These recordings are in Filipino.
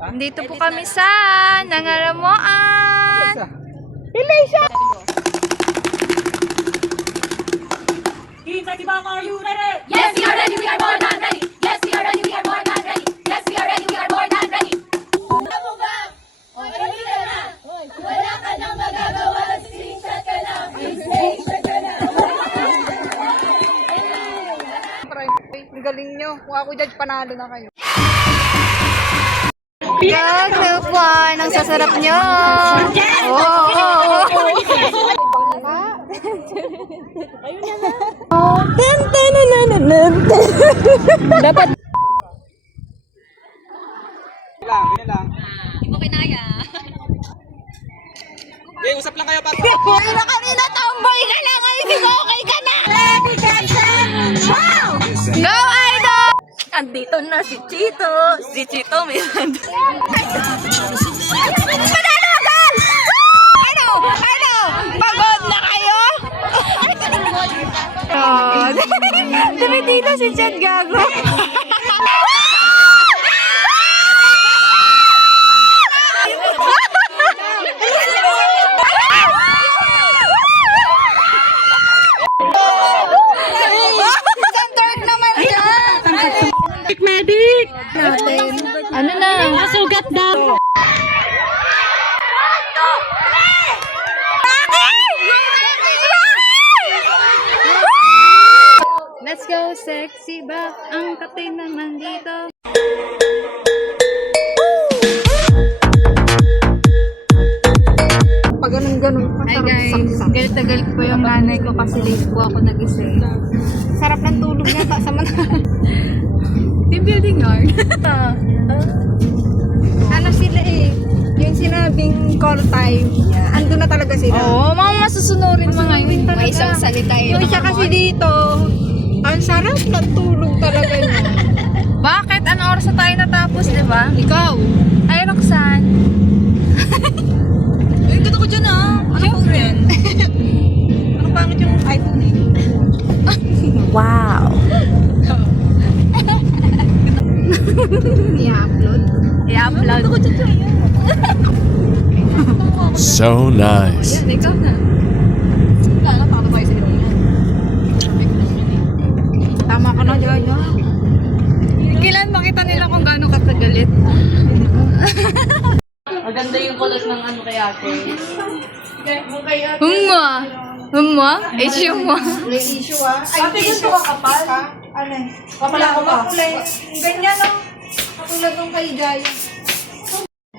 Dito po kami sa Nangaramoan. Malaysia! Are you ready? Yes, we are ready. We are more than ready. Yes, we are ready. We are more than ready. Yes, we are ready. We are more than ready. Ano ba? O, ready ka na. Wala ka nang magagawa. Screenshot ka na. Screenshot ka na. Ang galing nyo. Kung ako judge, panalo na kayo. Gagawin ang sasarap nyo. Dapat. Lang. Hindi mo kinaya. Okay, usap lang kayo, Papa. Ay na kami na tomboy ka lang. Ay, okay ka na. Go, Idol! Andito na si Chito. Si Chito Miranda. Pananagan! Ano? Pagod na kayo? Dumitito si Chad Gago. Medic! Ano na? Sugat daw. Let's go, sexy ba? Ang katay naman dito. Pag ganun-ganun. Hi guys, galit na galit po yung nanay ko kasi late po ako nagising. Sarap ng tulog niya. Samantalang. Team building yard. Ano sila eh. Yung sinabing call time. Ando na talaga sila. Oo, mga masusunurin mga yun. May isang salita Yung isa kasi dito. Ang sarap ng tulog talaga niya. Bakit? Anong oras na tayo natapos, di ba? Ikaw. Ay, Roxanne. Yung gusto ko dyan ah. Ano po rin? Ano pangit yung iPhone eh? Wow. I-upload. I-upload. So nice. Yan, ikaw na. Wala na, paano kayo sa ganyan? Tama ka na, Jaya. Kailan makita nila kung gaano ka kagalit? Maganda yung kulot ng ano kay ate. Humma. Humma? Issue mo. May issue ah. Ay, issue ka kapal? Ano eh? Wala ko makulay. Ganyan no? Katulad nung kay Jaya.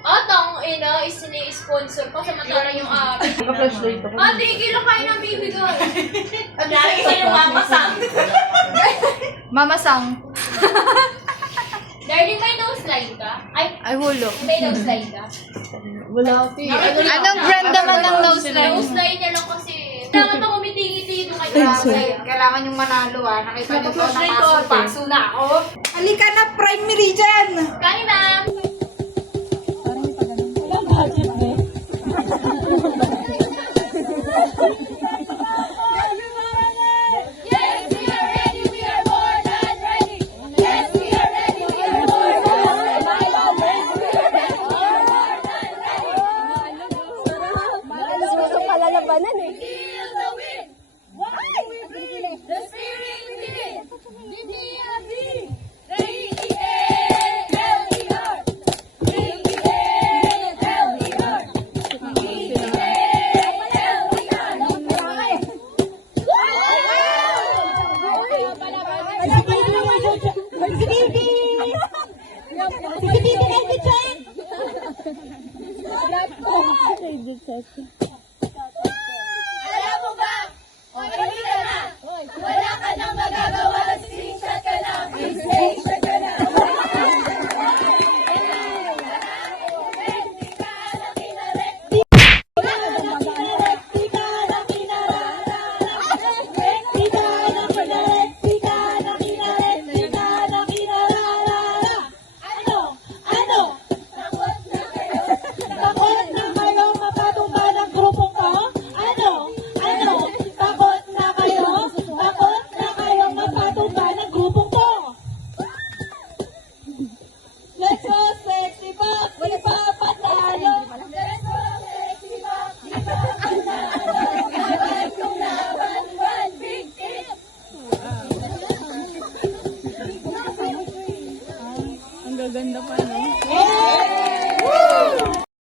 Atang ina is sponsor pa samantala yung ate. Ate, kilo kayo ng bibigay. Lagi ko yung mamasang. Mama Sang. Darling, may nose line ka? Ay, hulo. May nose line ka? Anong brand naman ng nose line? Nose line niya lang kasi. Kailangan pa kumitingiti doon kay ate. Kailangan yung manalo ah. Nakita niyo po, napaso na ako. Halika na, Prime Meridian! Kani ma'am. Yes, we are ready. We are more than ready. Yes, we are ready. We are more than ready. Feel the wind. Why we breathe? The spirit within. DDLB. AELER. Alam mo ba? O, ready ka na. Wala ka nang magagawa. Screenshot ka na. Screenshot ka na. Takot na kayo mapatumba ng grupong ko? Ano? Takot na kayo? Takot na kayo mapatumba ng grupong ko?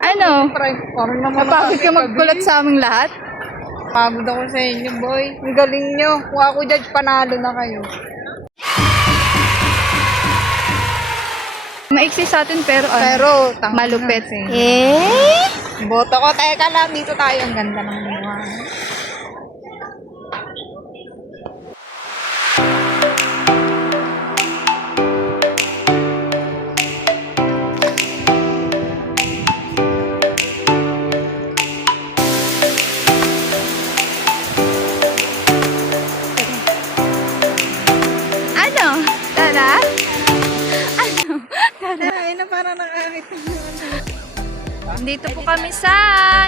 Ano? Parang naman Napagod ka magkulat sa aming lahat? Pagod ako sa inyo, boy. Ang galing nyo. Kung ako judge, panalo na kayo. Maiksi sa atin pero ano? Pero, tangin Malupit. na, Eh? boto ko, teka lang. Dito tayo. Ang ganda ng buwan. Ano? Tara? Ano? Tara? Ay, na parang nakakita nyo. Dito po kami sa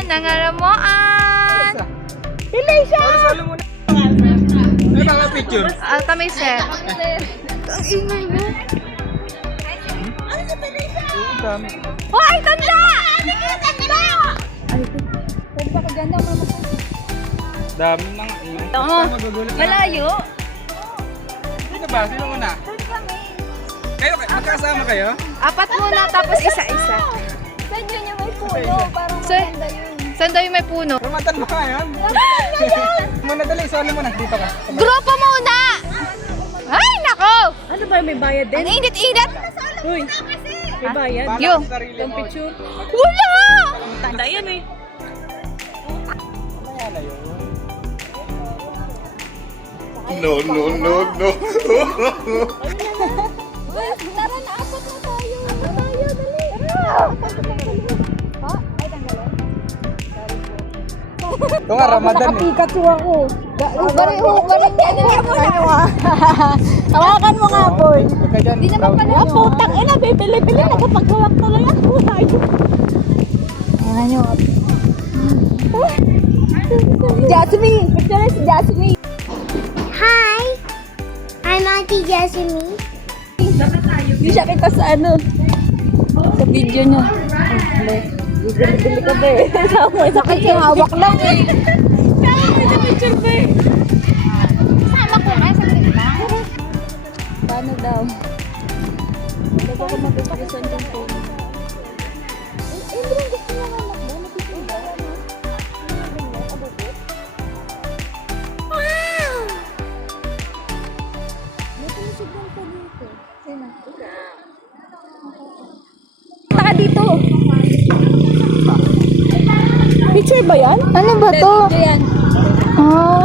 Nangaramoan. Solo muna. Ay, baka picture. Kami set. Ang ingay mo. Ang dami. Hoy, tanda! Dami na nga. Oo. Magugulat na. Malayo. Sino ba? Sino muna? Kayo, magkasama kayo? Apat muna tapos isa-isa. Saan yun yung may puno? Parang maganda yun. Saan daw yung may puno? Rumatan mo ka yan. Muna dali, solo muna. Dito ka. Grupo muna! Ay, nako! Ano ba, may bayad Ang init-init! Uy, may bayad. Bala Yo. sa sarili mo. Wala! Tanda yan eh. Mamaya na yun. No, no, no, no. Tara na, apat na tayo. Tayo, dali. Ha? Ay, tanggalin. Ito nga, Ramadan eh. Pikachu ako. Hugarin mo na. Hawakan mo nga, boy. Huwag ka dyan. Di naman pala. Oh, putang ina, bibili-bili. Nagpapaghawak tuloy ako. Ayan yung... Jasmine! Picture si Jasmine. Hi, I'm Auntie Jasmine. Hindi siya kita sa ano. Sa video niya. Bili-bili ka ba eh. Sakit yung hawak lang eh. Sa picture ba eh. Sama ko nga sa gitna. Paano daw? Hindi ko matutukusan yung phone. Eh, hindi gusto niya nga mo. Nakikita ka na. Wow! May tumisignan ka dito. Sino? Saka dito. Picture ba yan? Ano ba to? Video yan. Oh.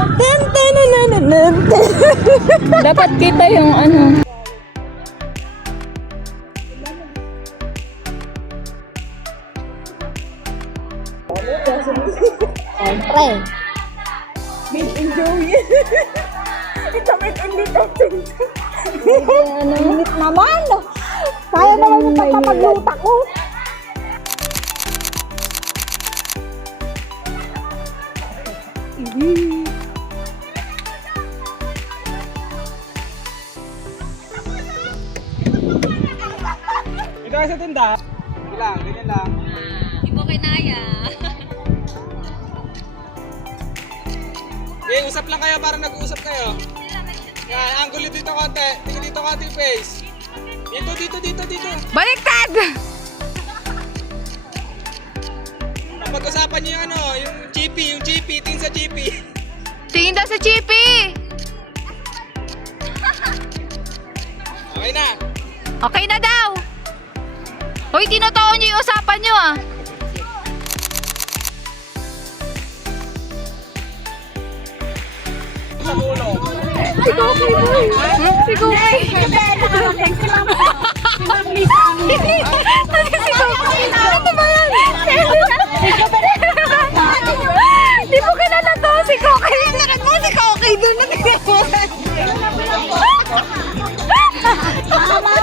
Dapat kita yung ano. Siyempre. Ito may init Init naman. Kaya naman yung pagpapagluta ko. Ito kayo sa tinda. Sige lang, ganyan lang. Hindi mo kinaya. Okay, usap lang kayo para nag-uusap kayo. Yan, angulo dito konti. Tingin dito konti face. Dito. Baliktad! Pag-usapan niyo yung ano, yung GP, tingin sa GP. Tingin daw sa Chippy! Okay na. Okay na daw! Hoy, tinotoo niyo yung usapan niyo ah! Sa ulo. Si Koki! Si Koki! Ano ba yan? Di mo kilala to, si Koki! Nakat mo si Koki doon na tinagawa.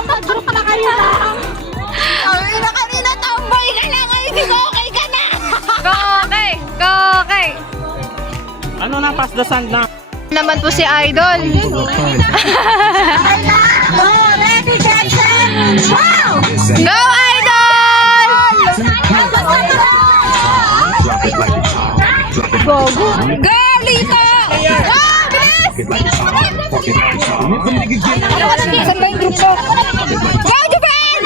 Mag-group na kayo lang. Ay, na kanina tambay ka lang! Ay, si Koki ka na! Koki! Ano na, pass the sand na. Naman po si Idol. Go Idol! Go! Go Lito! Go! Bilis! Saan ba yung grupo? Go Japan!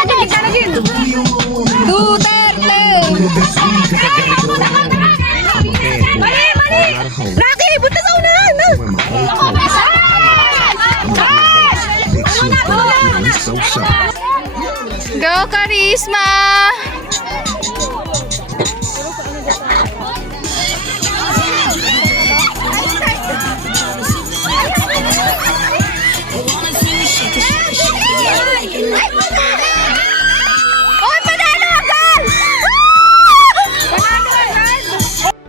Rocky, punta sa unahan! Go, Karisma! Oy, panalo agad!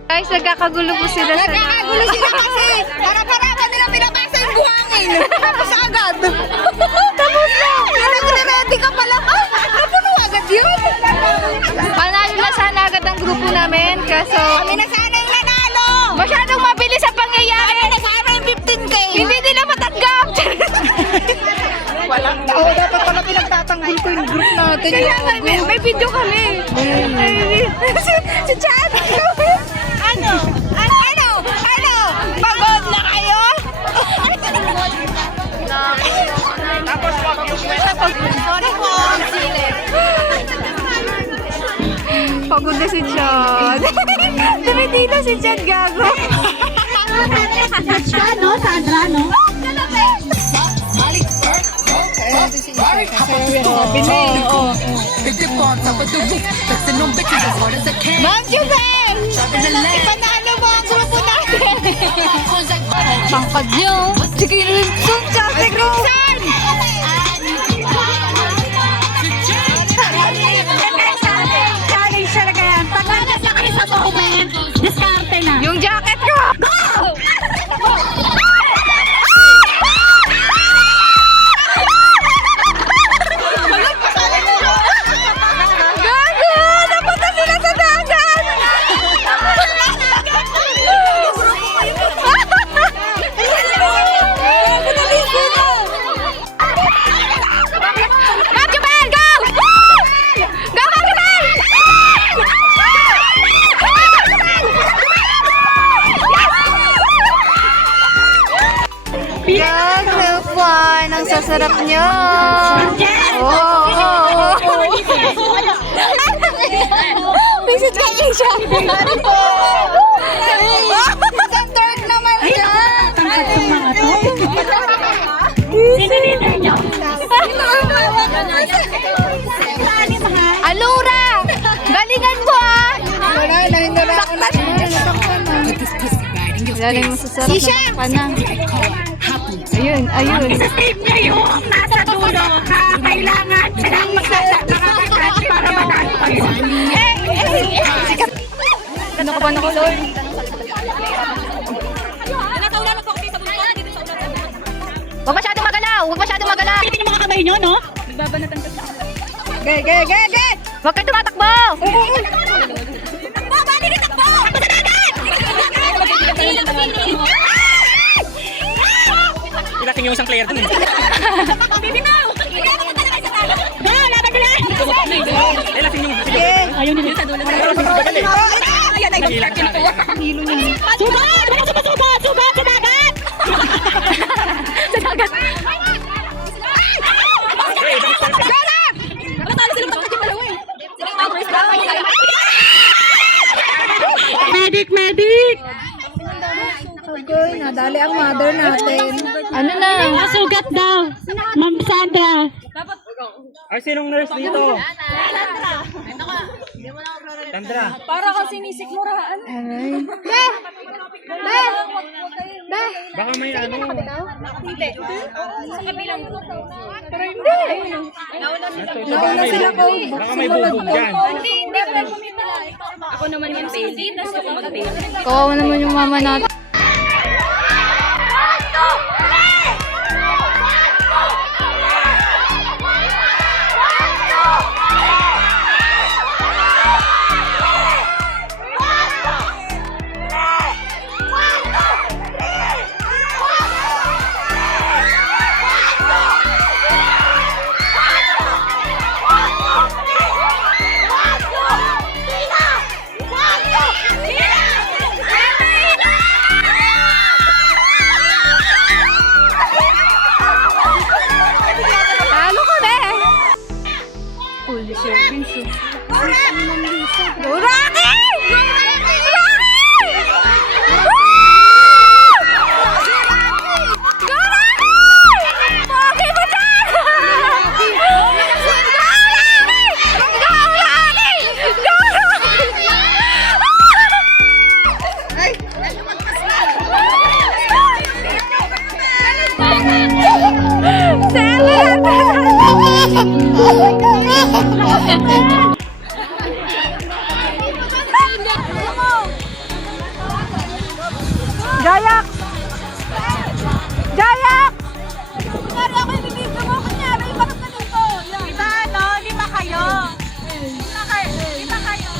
Guys, nagkakagulo po sila sa... Nagkakagulo sila kasi para nilang pinapasa yung buhangin. Tapos agad. Tapos na. Nagre-ready ka pala. Napuno agad yun. Panalo na sana agad ang grupo namin. Kaso... Kami na sana yung nanalo. Masyadong mabilis ang pangyayari. Kami na sana yung 15K. Hindi nila matanggap. Walang tao. Dapat pala pinagtatanggol ko yung group natin. Kaya nga, may video kami. Si Chad. Ano? Pagod na kayo? Tapos wag yung Sorry po. Pagod na si Chad. Dumitila si Chad, gago. Siya, no? Sandra, no? Ma'am Jubel! Ipanalo mo ang grupo natin! Pangkad nyo! Sige, Rinson! Sabi Rinson! Challenge talaga yan! Pagkakas na kayo sa tomen! Diskarte na! Yung jacket ko! Go! Gago! Napunta sila sa dagat! Magjuban! Go! Go, Magjuban! Gago, fun! Ang sasarap nyo! Oh! Visit kami siya! Isang dark naman siya! Alura! Galingan mo ah! Wala na, hindi na ako na. Wala na yung masasarap na takpan na. Ayun. Nasa dulo ka, kailangan silang magsasakas para manalo kayo. Ano ka ba nakulor? Huwag masyadong magalaw! Pilitin yung mga kamay nyo, no? Nagbabanatan ka sa akin. Ge! Huwag kang tumatakbo! Takbo! Bali ka takbo! Takbo sa dagat! Ilaking yung isang player dun. Bibinaw! Bibinaw ka talaga sa dagat! Go! Laban nila! Ilaking yung... Ayaw nila sa dulo. Ayan, ay nag-start yun ito. Sugat! Sugat sa dagat! Sa dagat! Natalo silang takot yung dalawa eh. Medic! Okay, nadali ang mother natin. Ano na? Masugat daw, Ma'am Sandra. Ay, sinong nurse dito? Sandra. Para kasi nisikmuraan. Baka may ano. Hindi. Sa kabilang pero hindi. Nauna sila ko. Baka may bubog dyan. Hindi. Ako naman yung baby. Gusto ko mag-baby. Kawawa naman yung mama natin. Full service. Rocky! Jayak! Jayak! Kunyari ako yung bibigyan mo. Kunyari, bakit na dito? Diba, no? Lima kayo. Lima kayo.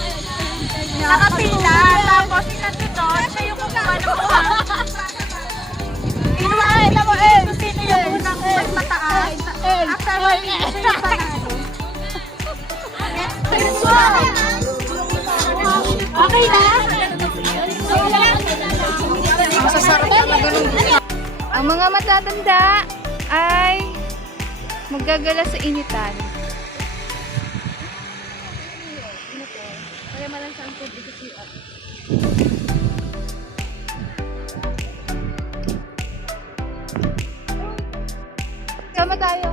Nakapila. Tapos, ilan dito? Siya yung kukuha ng kuha. Inuwain na mo, sino yung unang mas mataas? After working, sino yung panalo? Okay na? Ang mga matatanda ay maggagala sa initan. Kaya malansa ang tubig sa CR. Sama tayo.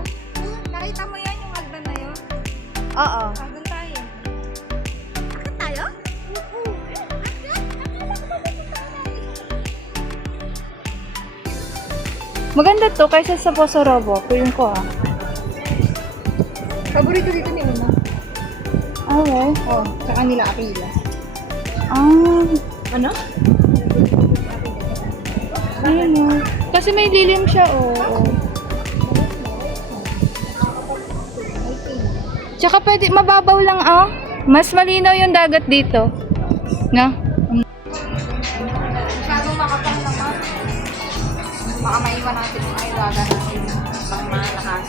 Nakita mo yan yung hagdan na yun? Oo. Hagdan tayo. Hagdan tayo? Maganda to kaysa sa Poso Robo. Kuyin ko ah. Paborito dito ni Una. Ah, well. Oh, sa kanila apila. Ah. Ano? Ayun oh. Kasi may lilim siya, oo. Tsaka pwede, mababaw lang ah. Mas malinaw yung dagat dito. No? Masyadong makapal naman. Baka maiwan natin yung aywaga natin pang malakasan.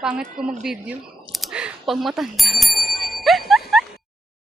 Pangit ko mag-video. Pag matanda.